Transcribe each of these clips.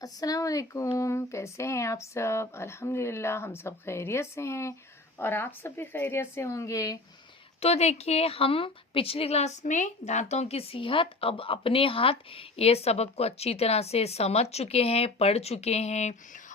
अस्सलाम वालेकुम। कैसे हैं आप सब? अल्हम्दुलिल्लाह हम सब खैरियत से हैं और आप सब भी खैरियत से होंगे। तो देखिए, हम पिछली क्लास में दांतों की सेहत अब अपने हाथ ये सबक को अच्छी तरह से समझ चुके हैं, पढ़ चुके हैं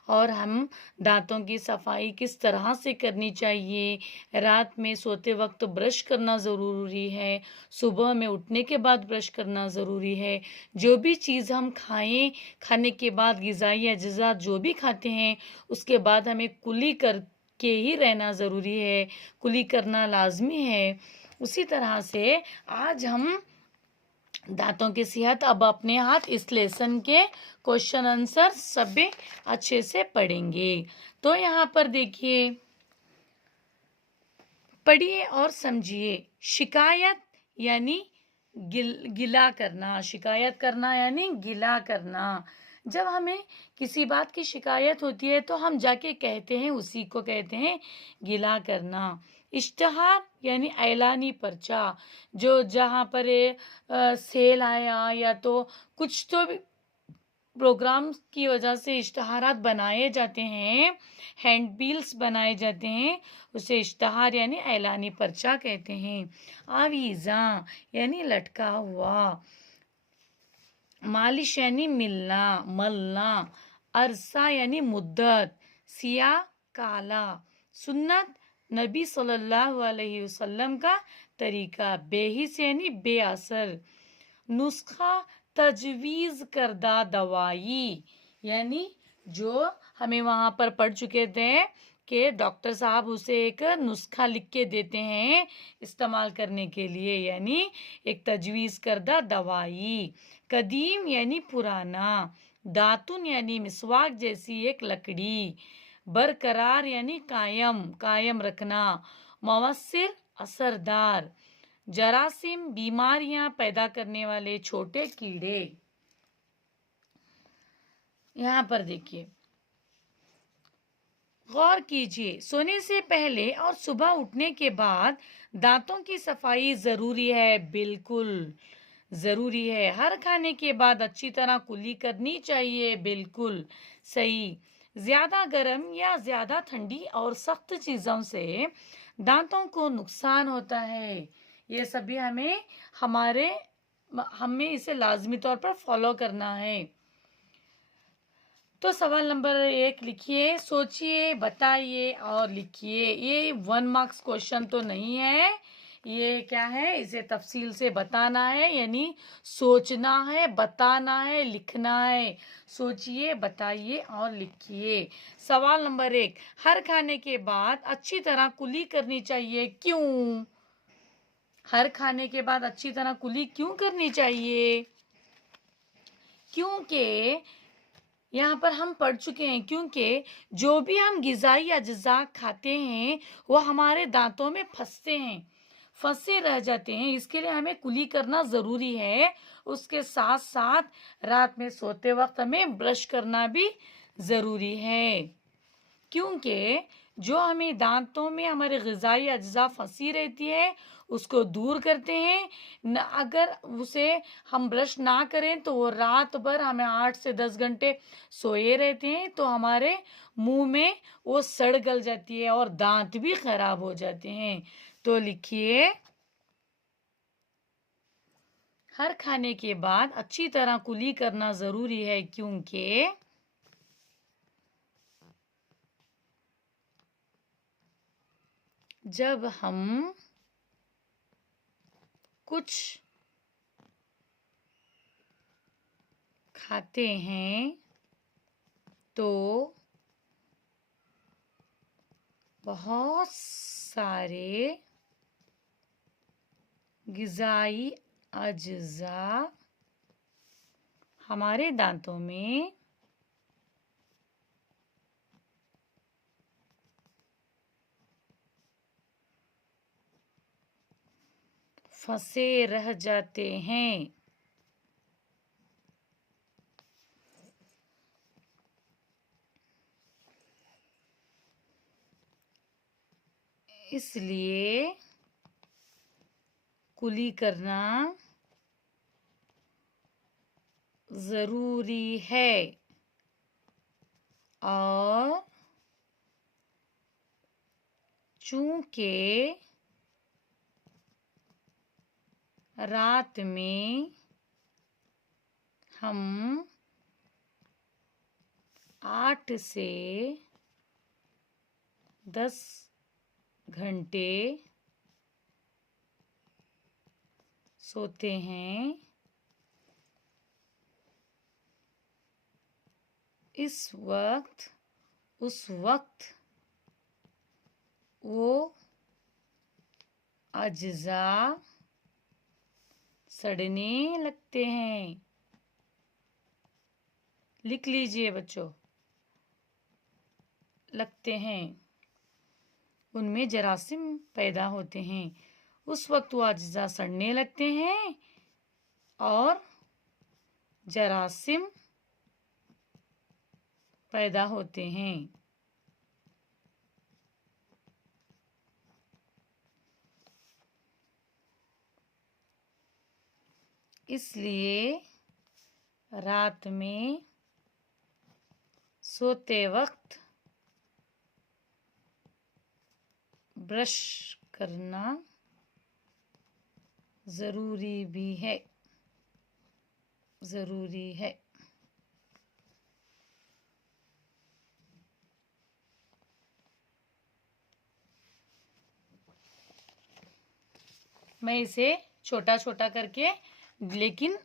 और हम दांतों की सफाई किस तरह से करनी चाहिए, रात में सोते वक्त ब्रश करना ज़रूरी है, सुबह में उठने के बाद ब्रश करना ज़रूरी है। जो भी चीज़ हम खाएँ, खाने के बाद ग़िज़ाई अज्ज़ा जो भी खाते हैं, उसके बाद हमें कुली करके ही रहना ज़रूरी है, कुली करना लाज़मी है। उसी तरह से आज हम दांतों की सेहत अब अपने हाथ इस लेसन के क्वेश्चन आंसर सभी अच्छे से पढ़ेंगे। तो यहाँ पर देखिए, पढ़िए और समझिए। शिकायत यानी गिला करना, शिकायत करना यानी गिला करना। जब हमें किसी बात की शिकायत होती है तो हम जाके कहते हैं, उसी को कहते हैं गिला करना। इश्तिहार यानी ऐलानी पर्चा, जो जहाँ पर सेल आया या तो कुछ तो भी प्रोग्राम की वजह से इश्तिहारात बनाए जाते हैं, हैंडबिल्स बनाए जाते हैं, उसे इश्तिहार यानी ऐलानी पर्चा कहते हैं। आवीज़ा यानी लटका हुआ। मालिश यानी मिलना, मलना। अरसा यानी मुद्दत। सिया काला। सुन्नत नबी सल्लल्लाहु अलैहि वसल्लम का तरीका। बेहिस यानी बेअसर। नुस्खा तजवीज़ करदा दवाई, यानी जो हमें वहाँ पर पढ़ चुके थे कि डॉक्टर साहब उसे एक नुस्खा लिख के देते हैं इस्तेमाल करने के लिए, यानी एक तजवीज़ करदा दवाई। कदीम यानी पुराना। दातुन यानी मिसवाक जैसी एक लकड़ी। बरकरार यानी कायम, कायम रखना। मवस्सिर असरदार। जरासीम बीमारियां पैदा करने वाले छोटे कीड़े। यहाँ पर देखिए, गौर कीजिए। सोने से पहले और सुबह उठने के बाद दांतों की सफाई जरूरी है, बिल्कुल जरूरी है। हर खाने के बाद अच्छी तरह कुली करनी चाहिए, बिल्कुल सही। ज्यादा गर्म या ज्यादा ठंडी और सख्त चीजों से दांतों को नुकसान होता है। ये सभी हमें इसे लाजमी तौर पर फॉलो करना है। तो सवाल नंबर 1 लिखिए, सोचिए, बताइए और लिखिए। ये 1 मार्क्स क्वेश्चन तो नहीं है, ये क्या है, इसे तफसील से बताना है, यानी सोचना है, बताना है, लिखना है। सोचिए, बताइए और लिखिए। सवाल नंबर 1, हर खाने के बाद अच्छी तरह कुली करनी चाहिए, क्यों? हर खाने के बाद अच्छी तरह कुली क्यों करनी चाहिए? क्योंकि यहाँ पर हम पढ़ चुके हैं, क्योंकि जो भी हम ग़िज़ाई अज्जा खाते हैं वो हमारे दांतों में फंसे रह जाते हैं। इसके लिए हमें कुली करना ज़रूरी है। उसके साथ साथ रात में सोते वक्त हमें ब्रश करना भी ज़रूरी है, क्योंकि जो हमें दांतों में हमारे ग़िज़ाई अज्जा फंसी रहती है उसको दूर करते हैं न। अगर उसे हम ब्रश ना करें तो वो रात भर हमें 8 से 10 घंटे सोए रहते हैं, तो हमारे मुंह में वो सड़ गल जाती है और दांत भी खराब हो जाते हैं। तो लिखिए, हर खाने के बाद अच्छी तरह कुली करना ज़रूरी है, क्योंकि जब हम कुछ खाते हैं तो बहुत सारे ग़िज़ाई अज्जा हमारे दांतों में फंसे रह जाते हैं। इसलिए कुली करना ज़रूरी है। और चूंकि रात में हम 8 से 10 घंटे सोते हैं, उस वक्त वो अज्जा सड़ने लगते हैं। लिख लीजिए बच्चों, लगते हैं, उनमें जरासीम पैदा होते हैं। उस वक्त वो अज्जा सड़ने लगते हैं और जरासीम पैदा होते हैं। इसलिए रात में सोते वक्त ब्रश करना ज़रूरी भी है, ज़रूरी है। मैं इसे छोटा छोटा करके, लेकिन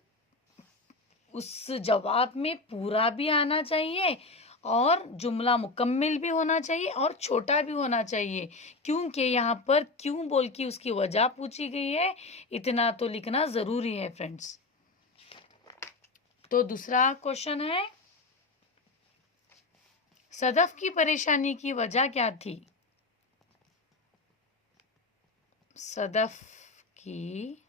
उस जवाब में पूरा भी आना चाहिए और जुमला मुकम्मिल भी होना चाहिए और छोटा भी होना चाहिए, क्योंकि यहाँ पर क्यों बोल के उसकी वजह पूछी गई है। इतना तो लिखना ज़रूरी है फ्रेंड्स। तो दूसरा क्वेश्चन है, सदफ की परेशानी की वजह क्या थी? सदफ की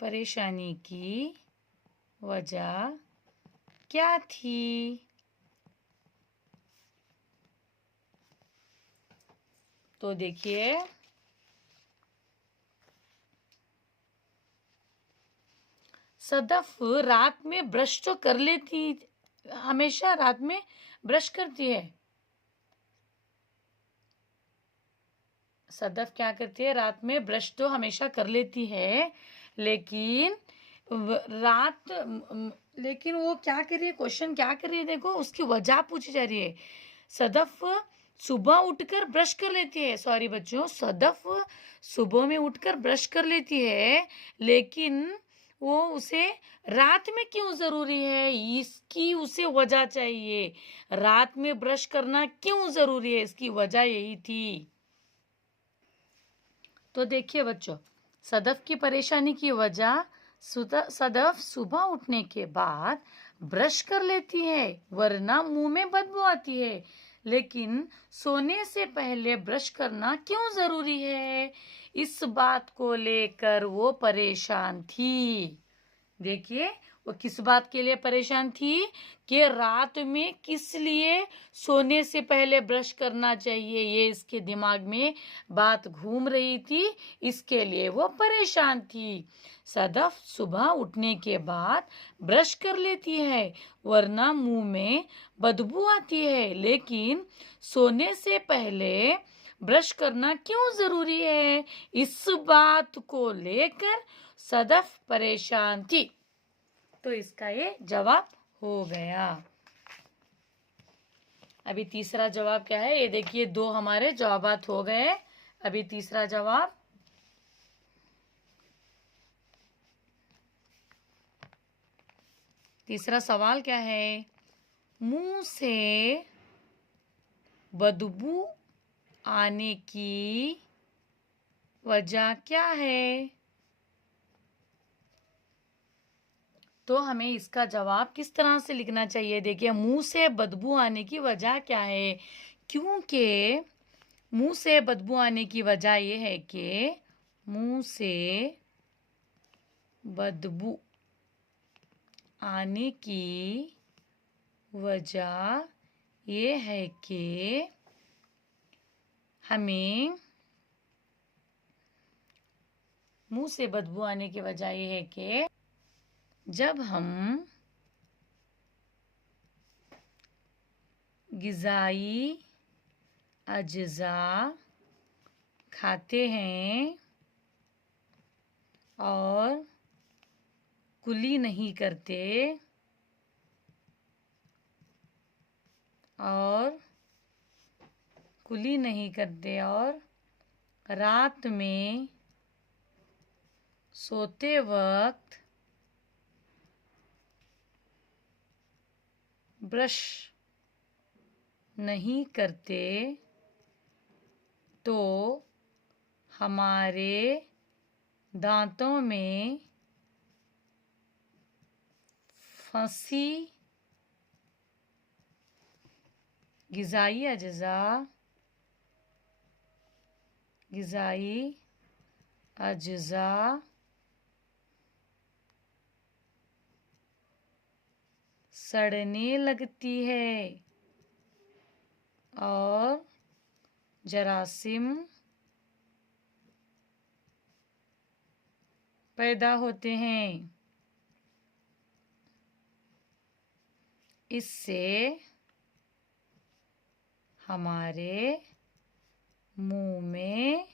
परेशानी की वजह क्या थी? तो देखिए, सदफ रात में ब्रश तो कर लेती, हमेशा रात में ब्रश करती है। सदफ क्या करती है? रात में ब्रश तो हमेशा कर लेती है, लेकिन लेकिन वो क्या कर रही है? क्वेश्चन क्या कर रही है? देखो, उसकी वजह पूछी जा रही है। सदफ सुबह उठकर ब्रश कर लेती है, सॉरी बच्चों, सदफ सुबह में उठकर ब्रश कर लेती है, लेकिन वो उसे रात में क्यों ज़रूरी है, इसकी उसे वजह चाहिए। रात में ब्रश करना क्यों ज़रूरी है, इसकी वजह यही थी। तो देखिए बच्चों, सदफ की परेशानी की वजह, सदफ सुबह उठने के बाद ब्रश कर लेती है, वरना मुंह में बदबू आती है। लेकिन सोने से पहले ब्रश करना क्यों ज़रूरी है, इस बात को लेकर वो परेशान थी। देखिए, वो किस बात के लिए परेशान थी कि रात में किस लिए सोने से पहले ब्रश करना चाहिए, ये इसके दिमाग में बात घूम रही थी, इसके लिए वो परेशान थी। सदफ सुबह उठने के बाद ब्रश कर लेती है, वरना मुंह में बदबू आती है, लेकिन सोने से पहले ब्रश करना क्यों ज़रूरी है, इस बात को लेकर सदफ परेशान थी। तो इसका ये जवाब हो गया। अभी तीसरा जवाब क्या है, ये देखिए, 2 हमारे जवाबात हो गए। अभी तीसरा जवाब, तीसरा सवाल क्या है? मुंह से बदबू आने की वजह क्या है? तो हमें इसका जवाब किस तरह से लिखना चाहिए? देखिए, मुंह से बदबू आने की वजह क्या है? क्योंकि मुंह से बदबू आने की वजह यह है कि मुंह से बदबू आने की वजह ये है कि हमें, मुंह से बदबू आने की वजह ये है कि जब हम ग़िज़ाई अज्जा खाते हैं और कुली नहीं करते और रात में सोते वक्त ब्रश नहीं करते तो हमारे दांतों में फंसी ग़िज़ाई अज्जा सड़ने लगती है और जरासीम पैदा होते हैं। इससे हमारे मुंह में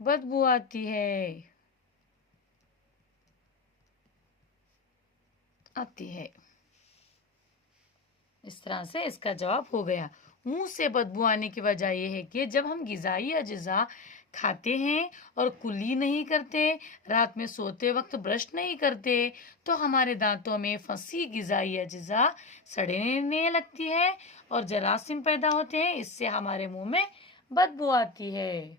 बदबू आती है। इस तरह से इसका जवाब हो गया। मुंह से बदबू आने की वजह यह है कि जब हम ग़िज़ाई अज्जा खाते हैं और कुली नहीं करते, रात में सोते वक्त ब्रश नहीं करते, तो हमारे दांतों में फंसी ग़िज़ाई अज्जा सड़ने लगती है और जरासीम पैदा होते हैं। इससे हमारे मुंह में बदबू आती है।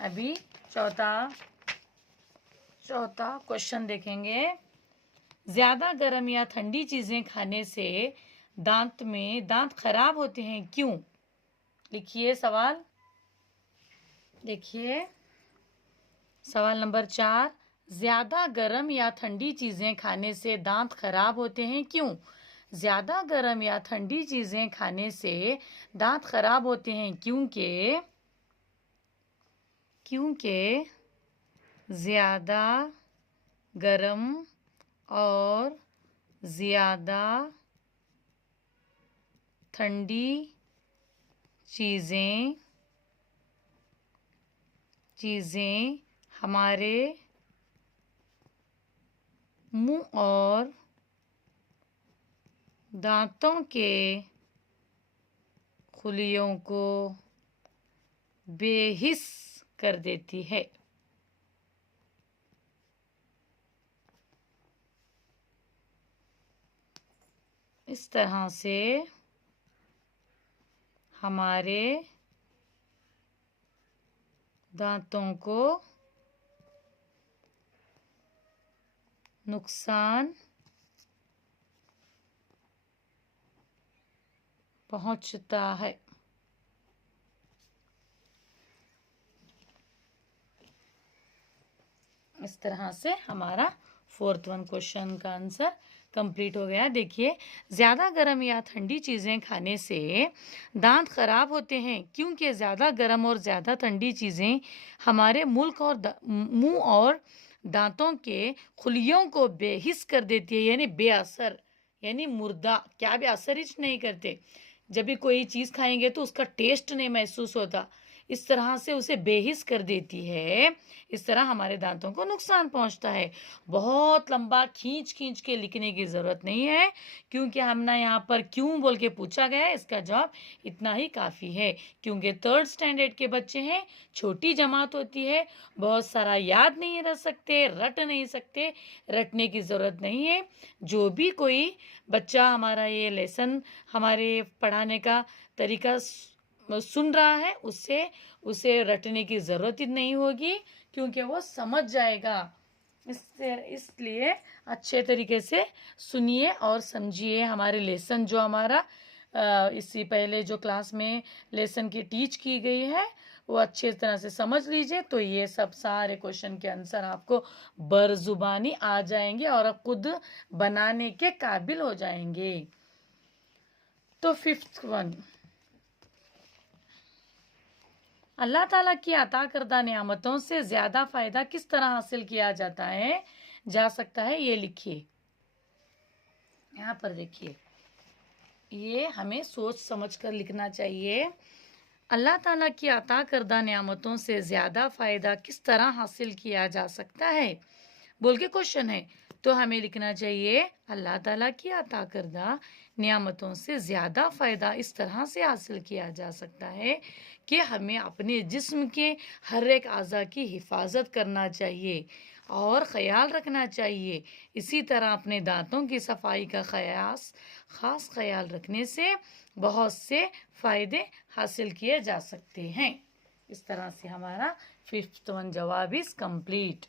अभी चौथा क्वेश्चन देखेंगे। ज़्यादा गर्म या ठंडी चीज़ें खाने से दांत खराब होते हैं, क्यों? लिखिए सवाल। देखिए सवाल नंबर 4, ज़्यादा गर्म या ठंडी चीज़ें खाने से दांत खराब होते हैं, क्यों? ज़्यादा गर्म या ठंडी चीज़ें खाने से दांत खराब होते हैं क्योंकि ज़्यादा गर्म और ज़्यादा ठंडी चीज़ें हमारे मुंह और दांतों के खुलियों को बेहिस कर देती है। इस तरह से हमारे दांतों को नुकसान पहुंचता है। इस तरह से हमारा 4th क्वेश्चन का आंसर कंप्लीट हो गया। देखिए, ज़्यादा गर्म या ठंडी चीज़ें खाने से दांत खराब होते हैं क्योंकि ज़्यादा गर्म और ज़्यादा ठंडी चीज़ें हमारे मुंह और दांतों के खुलियों को बेहिस कर देती है, यानी बेअसर, यानी मुर्दा, क्या भी असर ही नहीं करते। जब भी कोई चीज़ खाएंगे तो उसका टेस्ट नहीं महसूस होता, इस तरह से उसे बेहिस कर देती है। इस तरह हमारे दांतों को नुकसान पहुंचता है। बहुत लंबा खींच के लिखने की ज़रूरत नहीं है, क्योंकि हमने यहाँ पर क्यों बोल के पूछा गया है, इसका जवाब इतना ही काफ़ी है। क्योंकि 3rd स्टैंडर्ड के बच्चे हैं, छोटी जमात होती है, बहुत सारा याद नहीं रख सकते, रट नहीं सकते, रटने की ज़रूरत नहीं है। जो भी कोई बच्चा हमारा ये लेसन हमारे पढ़ाने का तरीका सुन रहा है, उसे रटने की ज़रूरत ही नहीं होगी, क्योंकि वो समझ जाएगा। इसलिए अच्छे तरीके से सुनिए और समझिए। हमारे लेसन जो हमारा इससे पहले जो क्लास में लेसन की टीच की गई है, वो अच्छे तरह से समझ लीजिए, तो ये सब सारे क्वेश्चन के आंसर आपको बरजुबानी आ जाएंगे और आप खुद बनाने के काबिल हो जाएंगे। तो 5th वन, अल्लाह ताला की अता करदा नियामतों से ज़्यादा फ़ायदा किस तरह हासिल किया जा सकता है, ये लिखिए। यहाँ पर देखिए, ये हमें सोच समझ कर लिखना चाहिए। अल्लाह ताला की अता करदा नियामतों से ज़्यादा फ़ायदा किस तरह हासिल किया जा सकता है बोल के क्वेश्चन है। तो हमें लिखना चाहिए अल्लाह ताला की अता करदा नियामतों से ज़्यादा फ़ायदा इस तरह से हासिल किया जा सकता है कि हमें अपने जिस्म के हर एक अज़ा की हिफाजत करना चाहिए और ख़याल रखना चाहिए। इसी तरह अपने दांतों की सफाई का ख़ास ख़याल रखने से बहुत से फ़ायदे हासिल किए जा सकते हैं। इस तरह से हमारा 5th वन जवाब इज़ कंप्लीट।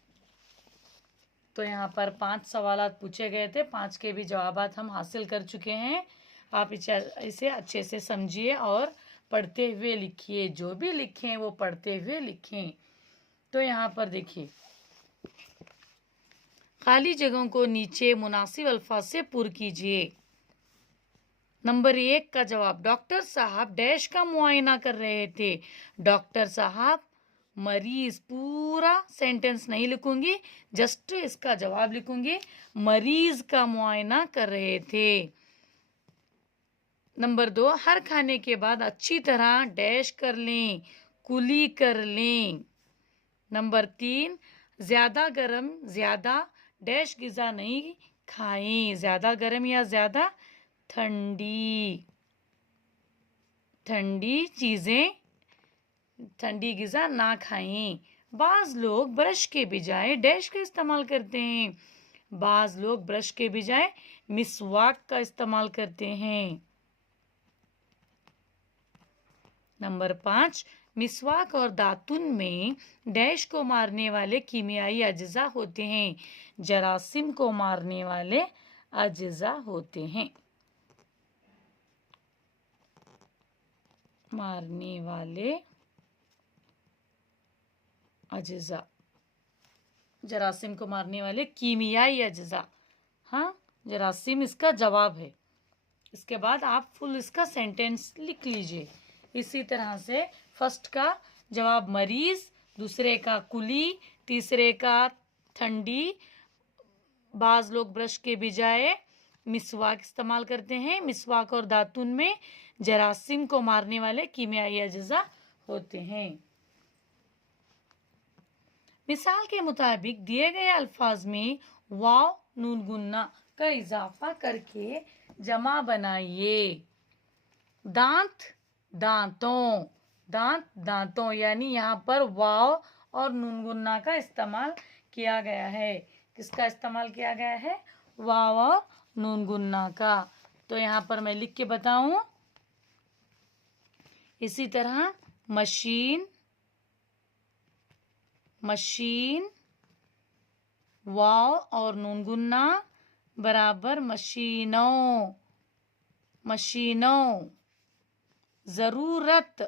तो यहाँ पर 5 सवालात पूछे गए थे, 5 के भी जवाबात हम हासिल कर चुके हैं। आप इसे अच्छे से समझिए और पढ़ते हुए लिखिए। जो भी लिखें वो पढ़ते हुए लिखें। तो यहाँ पर देखिए, खाली जगहों को नीचे मुनासिब अल्फाज से पुर कीजिए। नंबर 1 का जवाब, डॉक्टर साहब डैश का मुआयना कर रहे थे। डॉक्टर साहब मरीज, पूरा सेंटेंस नहीं लिखूंगी, जस्ट इसका जवाब लिखूंगी। मरीज का मुआयना कर रहे थे। नंबर 2, हर खाने के बाद अच्छी तरह डैश कर लें, कुली कर लें। नंबर 3, ज्यादा गर्म, ज्यादा डैश गिज़ा नहीं खाएं। ज्यादा गर्म या ज्यादा ठंडी चीजें, ठंडी गिज़ा ना खाएं। बाज लोग ब्रश के बजाय डैश का इस्तेमाल करते हैं। बाज लोग ब्रश के बजाय मिसवाक का इस्तेमाल करते हैं। नंबर 5, मिसवाक और दातुन में डैश को मारने वाले कीमियाई अज्जा होते हैं। जरासीम को मारने वाले अज्जा होते हैं। मारने वाले अज्जा, जरासीम को मारने वाले कीमियाई अज्जा। हाँ, जरासीम इसका जवाब है। इसके बाद आप फुल इसका सेंटेंस लिख लीजिए। इसी तरह से फर्स्ट का जवाब मरीज, दूसरे का कुली, तीसरे का ठंडी। बाज लोग ब्रश के बजाय मिसवाक इस्तेमाल करते हैं। मिसवाक और दातुन में जरासीम को मारने वाले कीमियाई अज्जा होते हैं। मिसाल के मुताबिक दिए गए अल्फाज में वाव नून गुन्ना का इजाफा करके जमा बनाइए। दांत, दांतों, दांत, दांतों, यानी यहाँ पर वाव और नून गुन्ना का इस्तेमाल किया गया है। किसका इस्तेमाल किया गया है? वाव और नून गुन्ना का। तो यहाँ पर मैं लिख के बताऊं। इसी तरह मशीन, मशीन, वाव और नून गुन्ना बराबर मशीनों, मशीनों। जरूरत,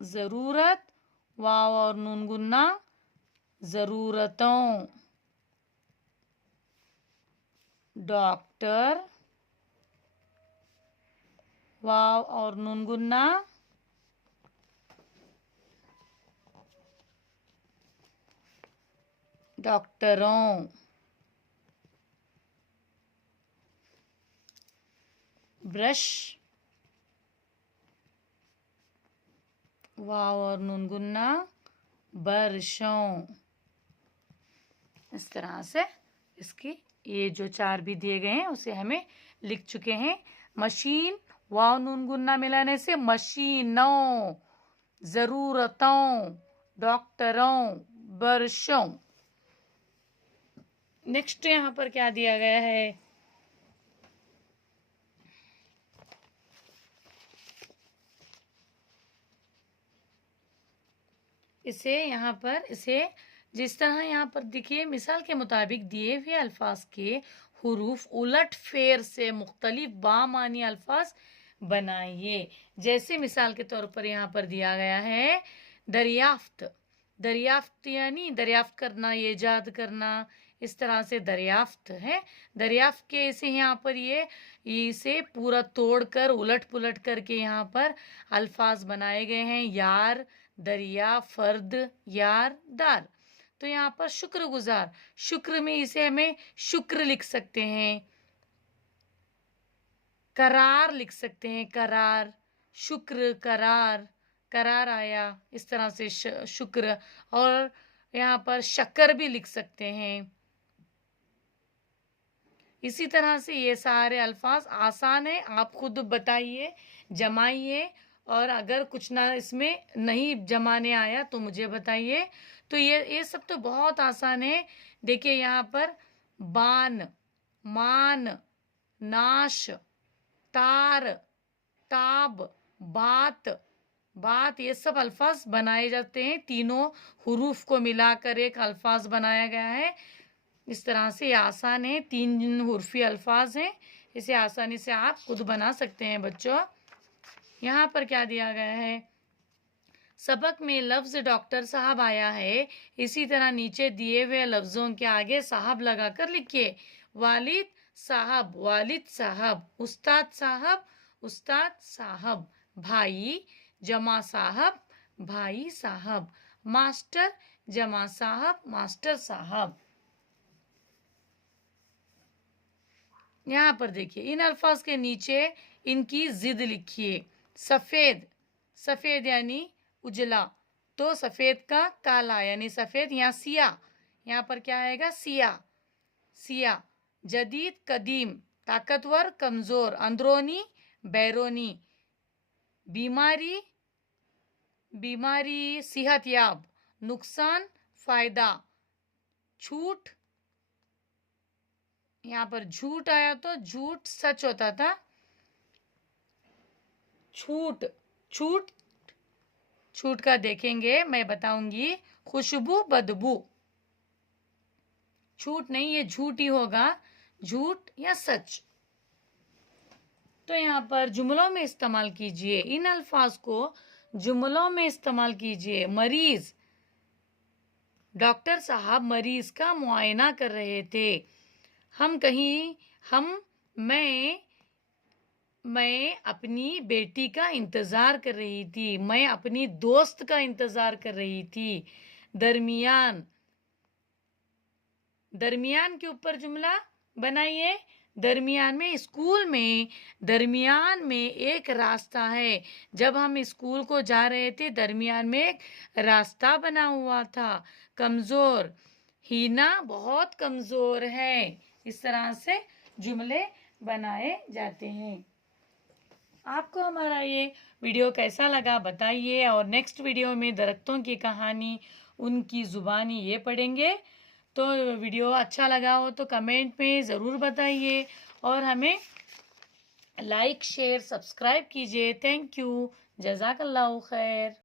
जरूरत, वाव और नून गुन्ना जरूरतों। डॉक्टर, वाव और नून गुन्ना डॉक्टरों। ब्रश, वाव और नून गुन्ना बरशों। इस तरह से इसकी ये जो 4 भी दिए गए हैं उसे हमें लिख चुके हैं। मशीन, वाव नून गुन्ना मिलाने से मशीनों, जरूरतों, डॉक्टरों, बरशों। नेक्स्ट यहाँ पर क्या दिया गया है? इसे जिस तरह यहाँ पर देखिए, मिसाल के मुताबिक दिए हुए अल्फाज के हुरूफ उलट फेर से मुख्तलिफ बामानी अल्फाज बनाइए। जैसे मिसाल के तौर पर यहाँ पर दिया गया है दरियाफ्त। दरियाफ्त यानी दरियाफ्त करना, ईजाद करना। इस तरह से दरियाफ्त है। दरियाफ्त के ऐसे यहाँ पर ये इसे पूरा तोड़कर उलट पुलट करके यहाँ पर अल्फाज बनाए गए हैं। यार, दरिया, फर्द, यार, दार। तो यहाँ पर शुक्रगुजार, शुक्र में इसे हमें शुक्र लिख सकते हैं। करार लिख सकते हैं, करार, शुक्र, करार, करार आया, इस तरह से शुक्र। और यहाँ पर शक्कर भी लिख सकते हैं। इसी तरह से ये सारे अल्फाज आसान है, आप खुद बताइए, जमाइए, और अगर कुछ ना इसमें नहीं जमाने आया तो मुझे बताइए। तो ये सब तो बहुत आसान है। देखिए यहाँ पर बान, मान, नाश, तार, ताब, बात, बात, ये सब अल्फाज बनाए जाते हैं। तीनों हुरूफ को मिलाकर एक अल्फाज बनाया गया है। इस तरह से ये आसान है, 3 हुर्फी अल्फाज हैं। इसे आसानी से आप खुद बना सकते हैं बच्चों। यहाँ पर क्या दिया गया है, सबक में लफ्ज डॉक्टर साहब आया है, इसी तरह नीचे दिए हुए लफ्जों के आगे साहब लगाकर लिखिए। वालिद साहब, वालिद साहब, उस्ताद साहब, उस्ताद साहब, भाई जमा साहब, भाई साहब, मास्टर जमा साहब, मास्टर साहब। यहाँ पर देखिए इन अल्फाज के नीचे इनकी जिद लिखिए। सफ़ेद, सफ़ेद यानी उजला, तो सफ़ेद का काला यानी सफ़ेद, यहाँ सिया, यहाँ पर क्या आएगा, सिया, सिया। जदीद, कदीम, ताकतवर, कमज़ोर, अंदरूनी, बैरूनी, बीमारी, बीमारी, सेहतयाब, नुकसान, फ़ायदा, छूट, यहाँ पर झूठ आया तो झूठ सच होता था, छूट, छूट, छूट का देखेंगे, मैं बताऊंगी। खुशबू, बदबू, छूट नहीं, ये झूठ ही होगा, झूठ या सच। तो यहाँ पर जुमलों में इस्तेमाल कीजिए, इन अल्फाज को जुमलों में इस्तेमाल कीजिए। मरीज, डॉक्टर साहब मरीज का मुआयना कर रहे थे। हम कहीं, हम, मैं अपनी बेटी का इंतज़ार कर रही थी, मैं अपनी दोस्त का इंतज़ार कर रही थी। दरमियान, दरमियान के ऊपर जुमला बनाइए। दरमियान में, स्कूल में दरमियान में एक रास्ता है, जब हम स्कूल को जा रहे थे दरमियान में एक रास्ता बना हुआ था। कमज़ोर, हीना बहुत कमज़ोर है। इस तरह से जुमले बनाए जाते हैं। आपको हमारा ये वीडियो कैसा लगा बताइए, और नेक्स्ट वीडियो में दरख्तों की कहानी, उनकी ज़ुबानी ये पढ़ेंगे। तो वीडियो अच्छा लगा हो तो कमेंट में ज़रूर बताइए, और हमें लाइक शेयर सब्सक्राइब कीजिए। थैंक यू, जज़ाकल्लाहु खैर।